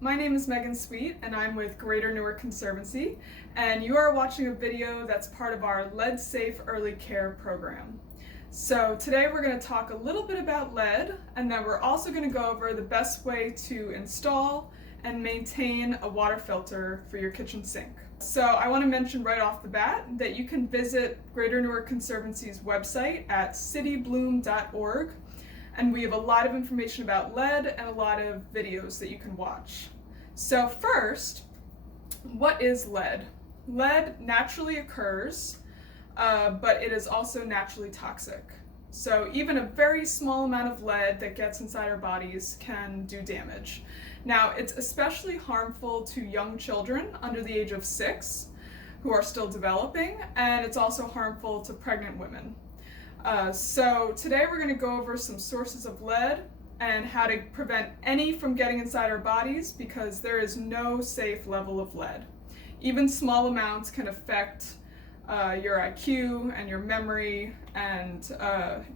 My name is Megan Sweet and I'm with Greater Newark Conservancy, and you are watching a video that's part of our Lead Safe Early Care program. So today we're going to talk a little bit about lead, and then we're also going to go over the best way to install and maintain a water filter for your kitchen sink. So I want to mention right off the bat that you can visit Greater Newark Conservancy's website at citybloom.org, and we have a lot of information about lead and a lot of videos that you can watch. So first, what is lead? Lead naturally occurs, but it is also naturally toxic. So even a very small amount of lead that gets inside our bodies can do damage. Now, it's especially harmful to young children under the age of 6 who are still developing, and it's also harmful to pregnant women. So today we're going to go over some sources of lead and how to prevent any from getting inside our bodies, because there is no safe level of lead. Even small amounts can affect your IQ and your memory and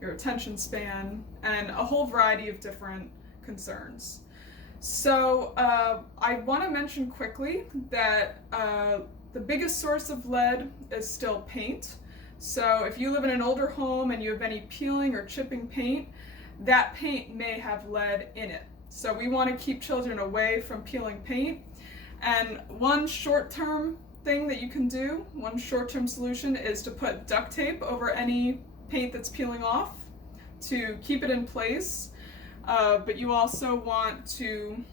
your attention span and a whole variety of different concerns. So I want to mention quickly that the biggest source of lead is still paint. So if you live in an older home and you have any peeling or chipping paint, that paint may have lead in it. So we want to keep children away from peeling paint. And one short-term thing that you can do, one short-term solution, is to put duct tape over any paint that's peeling off to keep it in place. But you also want to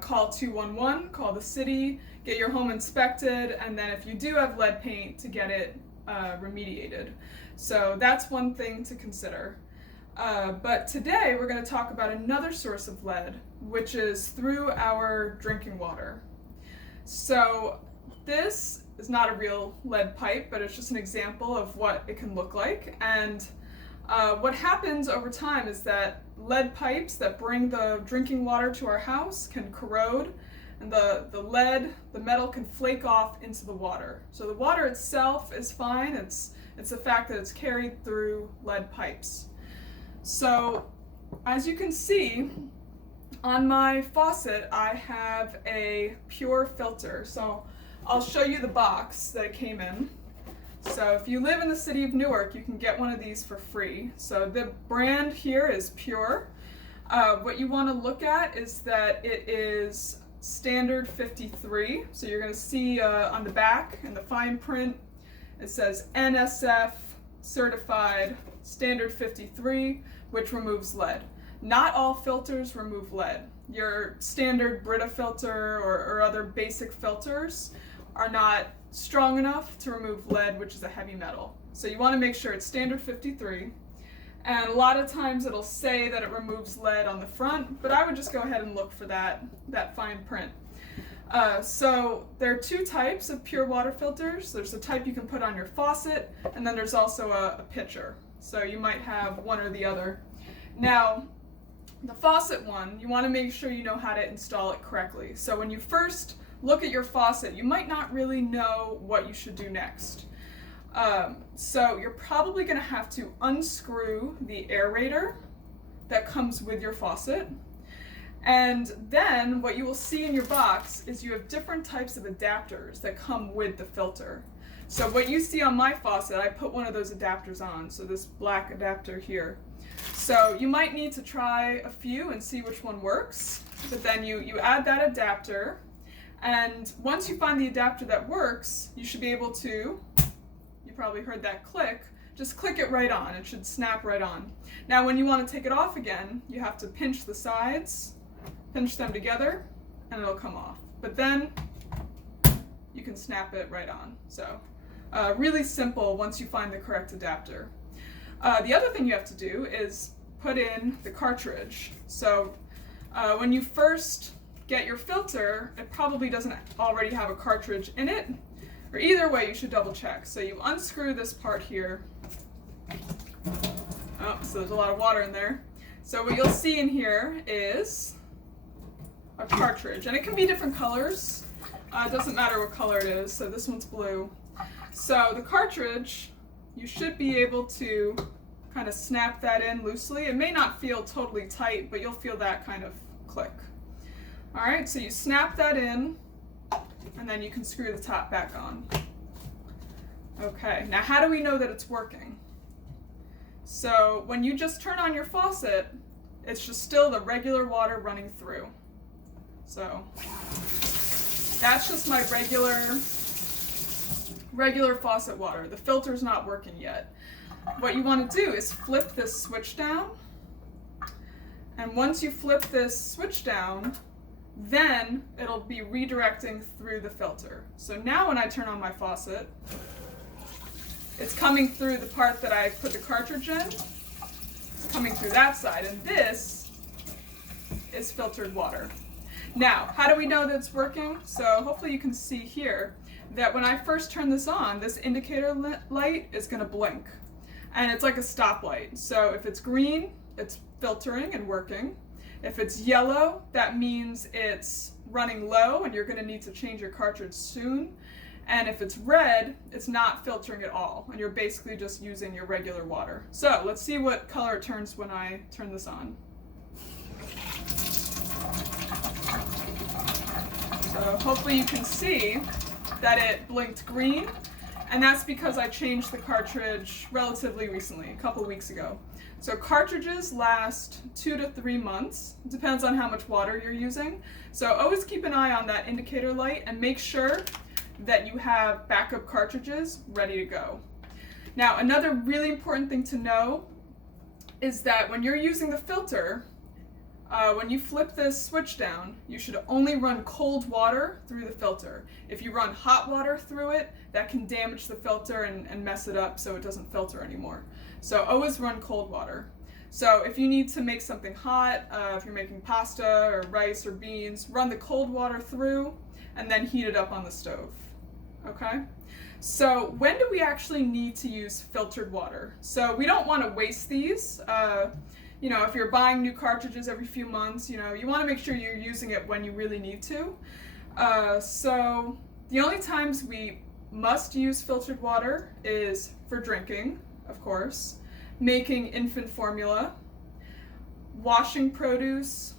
call 211, call the city, get your home inspected, and then if you do have lead paint, to get it remediated. So that's one thing to consider. But today we're going to talk about another source of lead, which is through our drinking water. So this is not a real lead pipe, but it's just an example of what it can look like. And what happens over time is that lead pipes that bring the drinking water to our house can corrode, and the metal can flake off into the water. So the water itself is fine, it's the fact that it's carried through lead pipes. So as you can see, on my faucet I have a pure filter. So I'll show you the box that it came in. So if you live in the city of Newark, you can get one of these for free. So the brand here is Pure. What you want to look at is that it is standard 53. So you're going to see on the back in the fine print, it says NSF certified standard 53, which removes lead. Not all filters remove lead. Your standard Brita filter or other basic filters are not strong enough to remove lead, which is a heavy metal. So you want to make sure it's standard 53. And a lot of times it'll say that it removes lead on the front, but I would just go ahead and look for that fine print. So there are two types of pure water filters. There's the type you can put on your faucet, and then there's also a pitcher. So you might have one or the other. Now, the faucet one, you want to make sure you know how to install it correctly. So when you first look at your faucet, you might not really know what you should do next. So you're probably going to have to unscrew the aerator that comes with your faucet. And then what you will see in your box is you have different types of adapters that come with the filter. So what you see on my faucet, I put one of those adapters on, so this black adapter here. So you might need to try a few and see which one works, but then you add that adapter, and once you find the adapter that works, you should be able to, you probably heard that click, just click it right on. It should snap right on. Now when you want to take it off again, you have to pinch the sides, pinch them together, and it'll come off. But then you can snap it right on. So really simple once you find the correct adapter. The other thing you have to do is put in the cartridge. So when you first get your filter, it probably doesn't already have a cartridge in it, or either way you should double check. So you unscrew this part here. Oh, so there's a lot of water in there. So what you'll see in here is a cartridge, and it can be different colors. It doesn't matter what color it is, so this one's blue. So the cartridge, you should be able to kind of snap that in loosely. It may not feel totally tight, but you'll feel that kind of click. All right, so you snap that in, and then you can screw the top back on. Okay, now how do we know that it's working? So when you just turn on your faucet, it's just still the regular water running through. So that's just my regular faucet water. The filter's not working yet. What you want to do is flip this switch down, and once you flip this switch down, then it'll be redirecting through the filter. So now when I turn on my faucet, it's coming through the part that I put the cartridge in. It's coming through that side, and this is filtered water. Now, how do we know that it's working? So hopefully you can see here that when I first turn this on, this indicator light is going to blink. And it's like a stoplight. So if it's green, it's filtering and working. If it's yellow, that means it's running low and you're going to need to change your cartridge soon. And if it's red, it's not filtering at all, and you're basically just using your regular water. So let's see what color it turns when I turn this on. So hopefully you can see that it blinked green, and that's because I changed the cartridge relatively recently, a couple weeks ago. So cartridges last 2 to 3 months, depends on how much water you're using. So always keep an eye on that indicator light and make sure that you have backup cartridges ready to go. Now, another really important thing to know is that when you're using the filter, when you flip this switch down, you should only run cold water through the filter. If you run hot water through it, that can damage the filter and mess it up so it doesn't filter anymore. So always run cold water. So if you need to make something hot, if you're making pasta or rice or beans, run the cold water through and then heat it up on the stove. Okay? So when do we actually need to use filtered water? So we don't want to waste these. You know, if you're buying new cartridges every few months, you know, you want to make sure you're using it when you really need to. So the only times we must use filtered water is for drinking, of course, making infant formula, washing produce,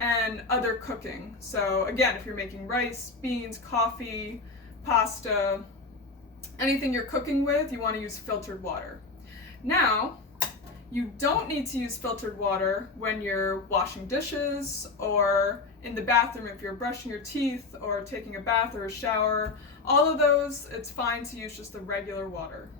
and other cooking. So again, if you're making rice, beans, coffee, pasta, anything you're cooking with, you want to use filtered water. Now, you don't need to use filtered water when you're washing dishes or in the bathroom if you're brushing your teeth or taking a bath or a shower. All of those, it's fine to use just the regular water.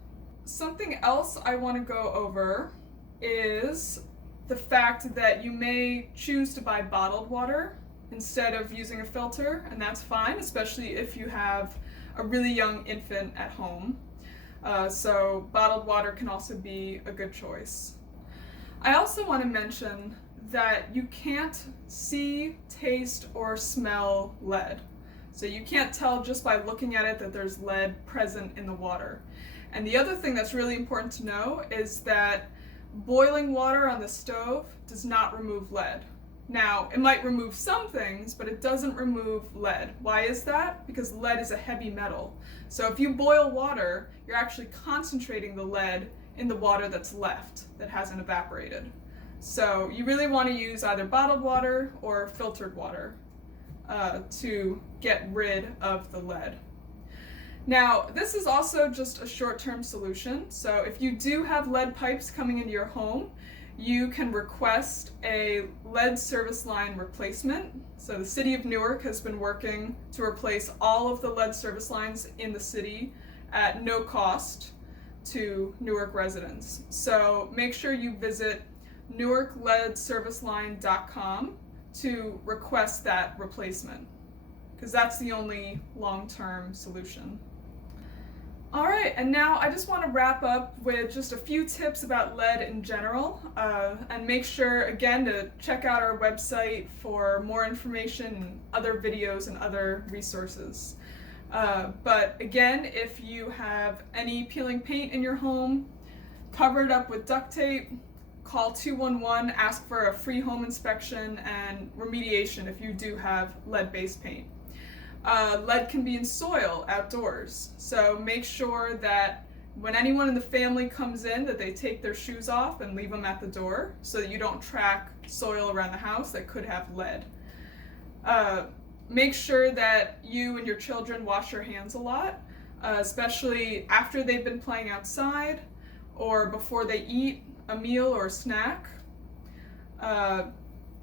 Something else I want to go over is the fact that you may choose to buy bottled water instead of using a filter, and that's fine, especially if you have a really young infant at home. So bottled water can also be a good choice. I also want to mention that you can't see, taste, or smell lead. So you can't tell just by looking at it that there's lead present in the water. And the other thing that's really important to know is that boiling water on the stove does not remove lead. Now, it might remove some things, but it doesn't remove lead. Why is that? Because lead is a heavy metal. So if you boil water, you're actually concentrating the lead in the water that's left, that hasn't evaporated. So you really want to use either bottled water or filtered water to get rid of the lead. Now, this is also just a short-term solution. So if you do have lead pipes coming into your home, you can request a lead service line replacement. So the city of Newark has been working to replace all of the lead service lines in the city at no cost to Newark residents. So make sure you visit newarkleadserviceline.com to request that replacement, because that's the only long-term solution. All right, and now I just want to wrap up with just a few tips about lead in general, and make sure, again, to check out our website for more information and other videos and other resources. But again, if you have any peeling paint in your home, cover it up with duct tape, call 211, ask for a free home inspection and remediation if you do have lead-based paint. Lead can be in soil outdoors, so make sure that when anyone in the family comes in that they take their shoes off and leave them at the door so that you don't track soil around the house that could have lead. Make sure that you and your children wash your hands a lot, especially after they've been playing outside or before they eat a meal or a snack.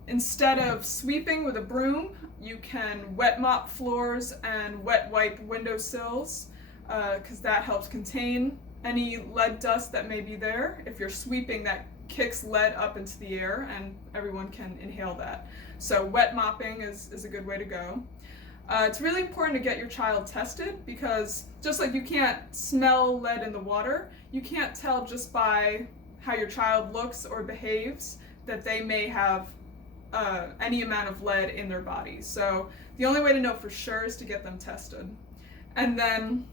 Instead of sweeping with a broom, you can wet mop floors and wet wipe windowsills, because that helps contain any lead dust that may be there. If you're sweeping, that kicks lead up into the air and everyone can inhale that. So wet mopping is a good way to go. It's really important to get your child tested, because just like you can't smell lead in the water, you can't tell just by how your child looks or behaves that they may have any amount of lead in their body. So the only way to know for sure is to get them tested. And then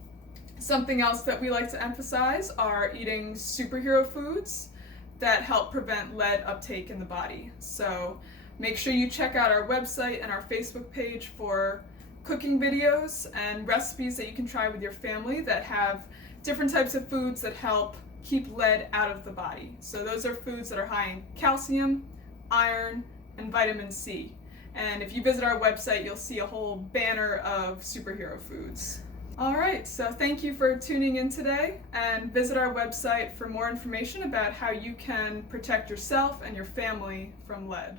something else that we like to emphasize are eating superhero foods that help prevent lead uptake in the body. So make sure you check out our website and our Facebook page for cooking videos and recipes that you can try with your family that have different types of foods that help keep lead out of the body. So those are foods that are high in calcium, iron, and vitamin C. And if you visit our website, you'll see a whole banner of superhero foods. All right, so thank you for tuning in today, and visit our website for more information about how you can protect yourself and your family from lead.